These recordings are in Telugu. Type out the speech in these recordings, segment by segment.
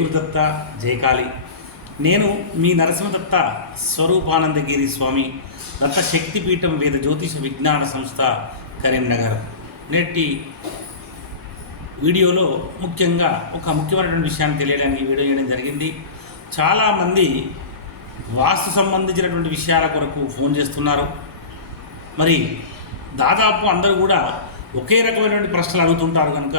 గురుదత్త జయకాళి. నేను మీ నరసింహదత్త స్వరూపానందగిరి స్వామి దత్త శక్తిపీఠం వేద జ్యోతిష విజ్ఞాన సంస్థ కరీంనగర్. నేటి వీడియోలో ముఖ్యంగా ఒక ముఖ్యమైనటువంటి విషయాన్ని తెలియడానికి వీడియో చేయడం జరిగింది. చాలామంది వాస్తు సంబంధించినటువంటి విషయాల కొరకు ఫోన్ చేస్తున్నారు. మరి దాదాపు అందరూ కూడా ఒకే రకమైనటువంటి ప్రశ్నలు అడుగుతుంటారు కనుక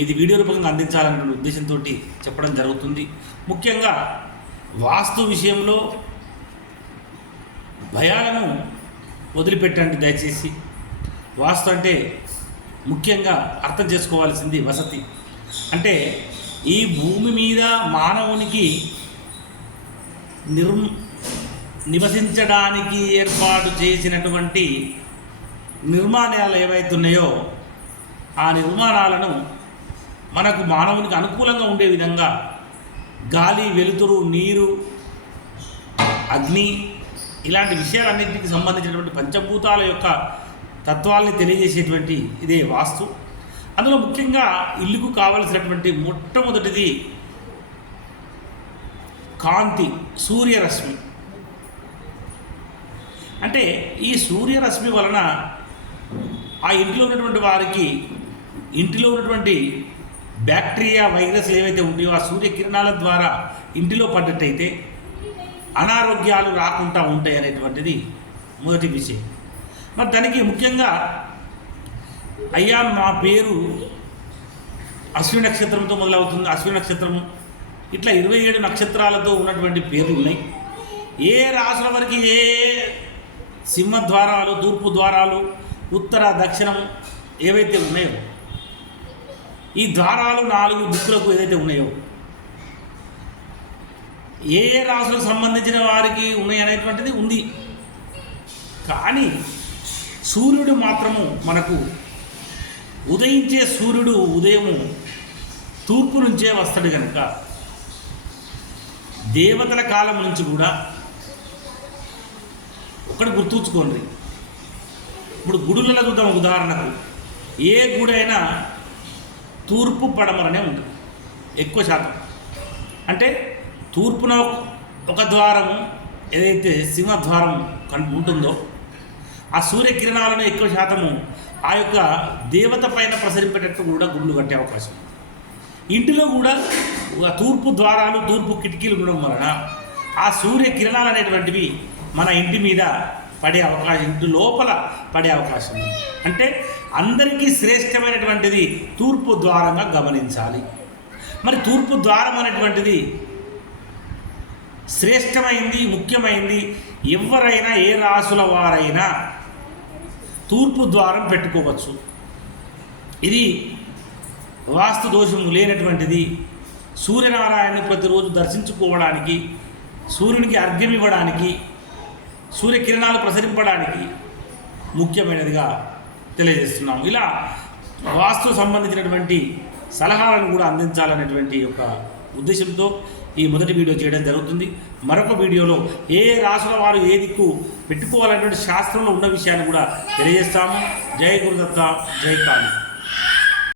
ఇది వీడియో రూపంగా అందించాలనే ఉద్దేశంతో చెప్పడం జరుగుతుంది. ముఖ్యంగా వాస్తు విషయంలో భయాలను వదిలిపెట్టండి దయచేసి వాస్తు అంటే ముఖ్యంగా అర్థం చేసుకోవాల్సింది వసతి. అంటే ఈ భూమి మీద మానవునికి నిర్ నివసించడానికి ఏర్పాటు చేసినటువంటి నిర్మాణాలు ఏవైతున్నాయో ఆ నిర్మాణాలను మనకు మానవునికి అనుకూలంగా ఉండే విధంగా గాలి వెలుతురు నీరు అగ్ని ఇలాంటి విషయాలన్నింటికి సంబంధించినటువంటి పంచభూతాల యొక్క తత్వాల్ని తెలియజేసేటువంటి ఇదే వాస్తు. అందులో ముఖ్యంగా ఇల్లుకు కావలసినటువంటి మొట్టమొదటిది కాంతి సూర్యరశ్మి. అంటే ఈ సూర్యరశ్మి వలన ఆ ఇంటిలో ఉన్నటువంటి వారికి ఇంటిలో ఉన్నటువంటి బ్యాక్టీరియా వైరస్లు ఏవైతే ఉంటాయో ఆ సూర్యకిరణాల ద్వారా ఇంటిలో పడ్డట్టయితే అనారోగ్యాలు రాకుండా ఉంటాయి అనేటువంటిది మొదటి విషయం. మరి దానికి ముఖ్యంగా అయ్యా మా పేరు అశ్విని నక్షత్రంతో మొదలవుతుంది. అశ్విని నక్షత్రము ఇట్లా ఇరవై ఏడు నక్షత్రాలతో ఉన్నటువంటి పేర్లు ఉన్నాయి. ఏ రాశుల వరకు ఏ సింహ ద్వారాలు తూర్పు ద్వారాలు ఉత్తర దక్షిణం ఏవైతే ఉన్నాయో ఈ ద్వారాలు నాలుగు దిక్కులకు ఏదైతే ఉన్నాయో ఏ ఏ రాసులకు సంబంధించిన వారికి ఉన్నాయనేటువంటిది ఉంది. కానీ సూర్యుడు మాత్రము మనకు ఉదయించే సూర్యుడు ఉదయము తూర్పు నుంచే వస్తాడు కనుక దేవతల కాలం నుంచి కూడా ఒకటి గుర్తుంచుకోండి. ఇప్పుడు గుడులలో చూద్దాం ఉదాహరణకు. ఏ గుడైనా తూర్పు పడమరనే ఉంటుంది ఎక్కువ శాతం అంటే తూర్పున ఒక ద్వారము ఏదైతే సింహద్వారం కన్ ఉంటుందో ఆ సూర్యకిరణాలను ఎక్కువ శాతము ఆ యొక్క దేవత పైన ప్రసరింపేటట్టు కూడా గుళ్ళు కట్టే అవకాశం ఉంది. ఇంటిలో కూడా ఒక తూర్పు ద్వారాలు తూర్పు కిటికీలు ఉండడం వలన ఆ సూర్య కిరణాలు అనేటువంటివి మన ఇంటి మీద పడే అవకాశం ఇంటి లోపల పడే అవకాశం. ఉంది అంటే అందరికీ శ్రేష్టమైనటువంటిది తూర్పు ద్వారంగా గమనించాలి. మరి తూర్పు ద్వారం అనేటువంటిది శ్రేష్టమైంది ముఖ్యమైంది ఎవరైనా ఏ రాసుల వారైనా తూర్పు ద్వారం పెట్టుకోవచ్చు. ఇది వాస్తు దోషము లేనటువంటిది. సూర్యనారాయణ ప్రతిరోజు దర్శించుకోవడానికి సూర్యునికి అర్ఘ్యం ఇవ్వడానికి సూర్యకిరణాలు ప్రసరింపడానికి ముఖ్యమైనదిగా తెలియజేస్తున్నాం ఇలా వాస్తు సంబంధించినటువంటి సలహాలను కూడా అందించాలనేటువంటి ఒక ఉద్దేశంతో ఈ మొదటి వీడియో చేయడం జరుగుతుంది. మరొక వీడియోలో ఏ ఏ రాసుల వారు ఏ దిక్కు పెట్టుకోవాలనేటువంటి శాస్త్రంలో ఉన్న విషయాన్ని కూడా తెలియజేస్తాము. జై గురుదత్త జై కాళీ.